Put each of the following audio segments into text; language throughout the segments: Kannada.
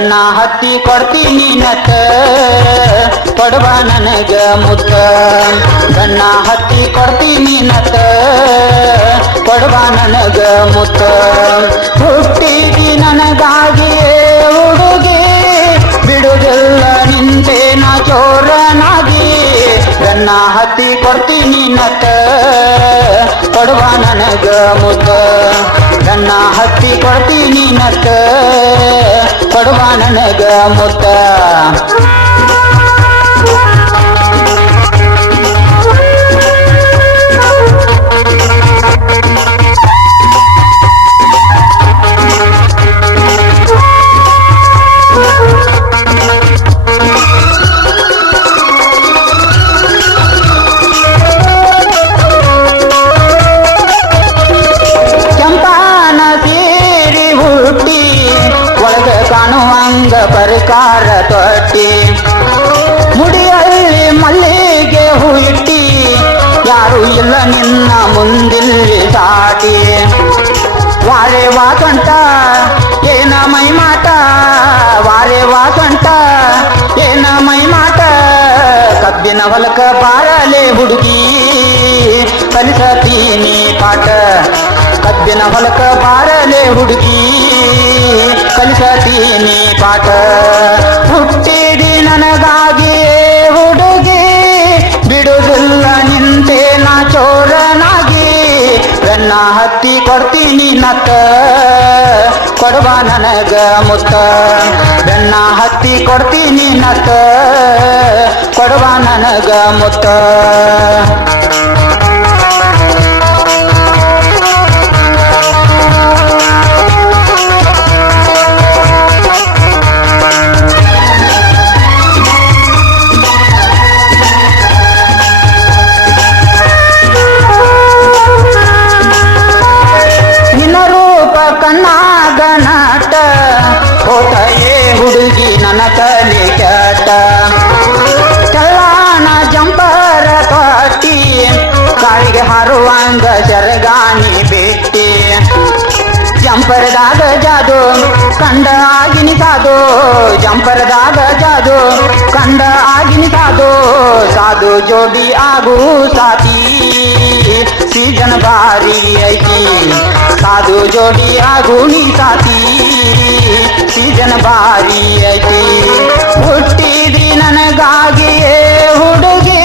ಬೆನ್ನ ಹತ್ತಿ ಕೊಡ್ತೀನಿ ನತ್ತ ಕೊಡುವ ನನಗ ಮುತ್ತ ಬೆನ್ನ ಹತ್ತಿ ಕೊಡ್ತೀನಿ ನತ್ತ ಕೊಡುವ ನನಗ ಮುತ್ತ ಹುಟ್ಟಿದಿ ನನಗಾಗಿಯೇ ಹುಡುಗಿ ಬಿಡುವುದಿಲ್ಲ ನಿಂತೇನ ಚೋರನಾಗಿ ಬೆನ್ನ ಹತ್ತಿ ಕೊಡ್ತೀನಿ ನತ್ತ ಕೊಡುವ ನನಗ ಮುತ್ತ ಬೆನ್ನ ಹತ್ತಿ ಕೊಡ್ತೀನಿ ನತ್ತ ಕೊಡುವ ನನಗ ಮುತ್ತ ಕಾಣುವಂಗ ಪರಿಕಾರ ತೊಟ್ಟಿ ಮುಡಿಯಲ್ಲಿ ಮಲ್ಲಿಗೆ ಹೂ ಇಟ್ಟಿ ಯಾರು ಇಲ್ಲ ನಿನ್ನ ಮುಂದಿಲ್ಲಿ ಸಾಟಿ ವಾರೆ ವಾಸಂಟ ಏನ ಮೈ ಮಾಟ ವಾರೆ ವಾಸಂಟ ಏನ ಮೈ ಮಾಟ ಕಬ್ಬಿನ ಹೊಲಕ ಬಾರಲೆ ಹುಡುಗಿ ಕಲಿಸತೀನಿ ಪಾಠ ಕಬ್ಬಿನ ಹೊಲಕ ಬಾರಲೆ ಹುಡುಗಿ ಕಲಿಸತೀನಿ ಪಾಠ ಹುಟ್ಟಿದಿ ನನಗಾಗಿಯೇ ಹುಡುಗಿ ಬಿಡುವುದಿಲ್ಲ ನಿಂತೇನ ಚೋರನಾಗಿ ಬೆನ್ನ ಹತ್ತಿ ಕೊಡ್ತೀನಿ ನತ್ತ ಕೊಡುವ ನನಗ ಮುತ್ತ ಬೆನ್ನ ಹತ್ತಿ ಕೊಡ್ತೀನಿ ನತ್ತ ಕೊಡುವ ನನಗ ಮುತ್ತ ಕಣ್ಣಾಗನಾಟ ಹೋಟಯೇ ಹುಡುಗಿ ನನ್ನ ತಲೆ ಕೆಟ್ಟ ಚಲ್ಲಾನ ಜಂಪರ ತೊಟ್ಟಿ ಕಾಳಿಗೆ ಹಾರುವಂಗ ಸರಗಾನಿ ಬಿಟ್ಟಿ ಜಂಪರದಾಗ ಜಾದು ಕಂಡ ಆಗಿನಿ ಸಾದು ಜಂಪರದಾಗ ಜಾದು ಕಂಡ ಆಗಿನಿ ಸಾದು ಸಾದು ಜೋಡಿ ಆಗು ಸಾತಿ ಸೀಜನ್ ಬಾರಿ ಐತಿ ಸಾಧು ಜೋಡಿ ಆಗು ನೀ ಸಾತಿ ಸೀಜನ್ ಬಾರಿ ಐತಿ ಹುಟ್ಟಿದಿ ನನಗಾಗಿಯೇ ಹುಡುಗಿ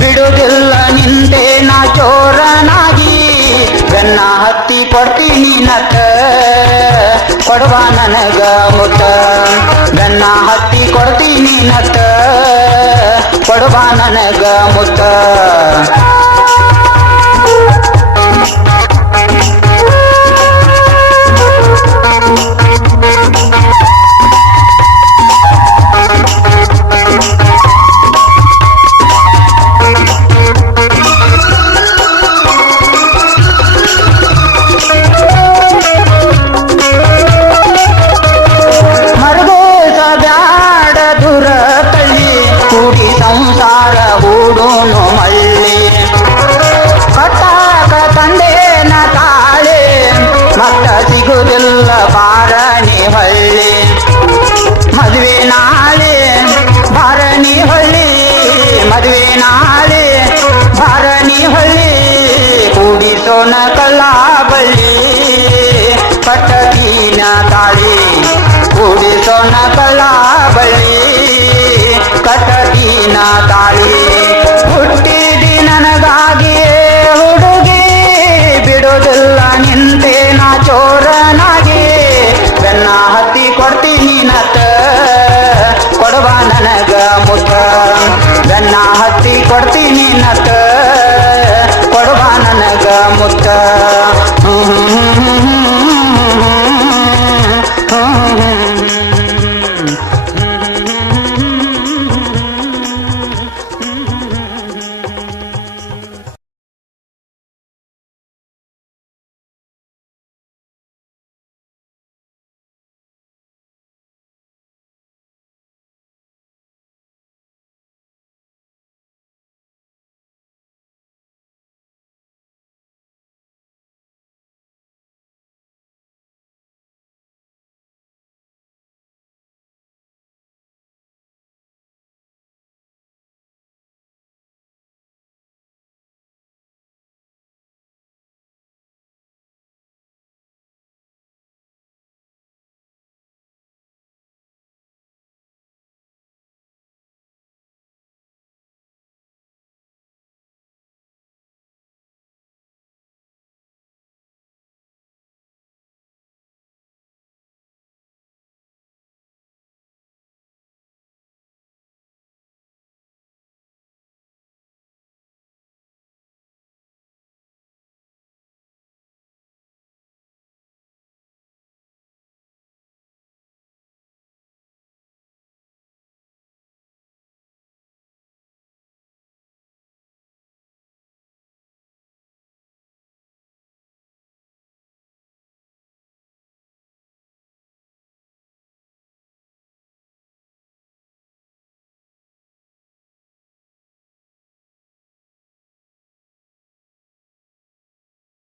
ಬಿಡುವುದಿಲ್ಲ ನಿಂತೇನ ಚೋರನಾಗಿ ಬೆನ್ನ ಹತ್ತಿ ಕೊಡ್ತೀನಿ ನತ್ತ ಕೊಡುವ ನನಗ ಮುತ್ತ ಬೆನ್ನ ಹತ್ತಿ ಕೊಡ್ತೀನಿ ನತ್ತ ಕೊಡುವ ನನಗ ಮುತ್ತ ಸಂಸಾರ ಹೂಡೋನು ಮಳ್ಳಿ ಕಟ್ಟಾಕ ತಂದೇನ ತಾಳೆ ಮತ್ತ ಸಿಗುವುದಿಲ್ಲ ಬಾರಣಿ ಹಳ್ಳಿ ಮದುವೆ ನಾಳೆ ಬಾರಣಿ ಹಳ್ಳಿ ಮದುವೆ ನಾಳೆ ಬಾರಣಿ ಹಳ್ಳಿ ಕೂಡಿಸೋನ ಕಲಾಬಳ್ಳಿ ಕಟ್ಟಕಿನ ತಾಳಿ ಕೂಡಿಸೋನ ಕಲಾಬಳ್ಳಿ ಕಟಕಿನ ತಾಳಿ ಹುಟ್ಟಿ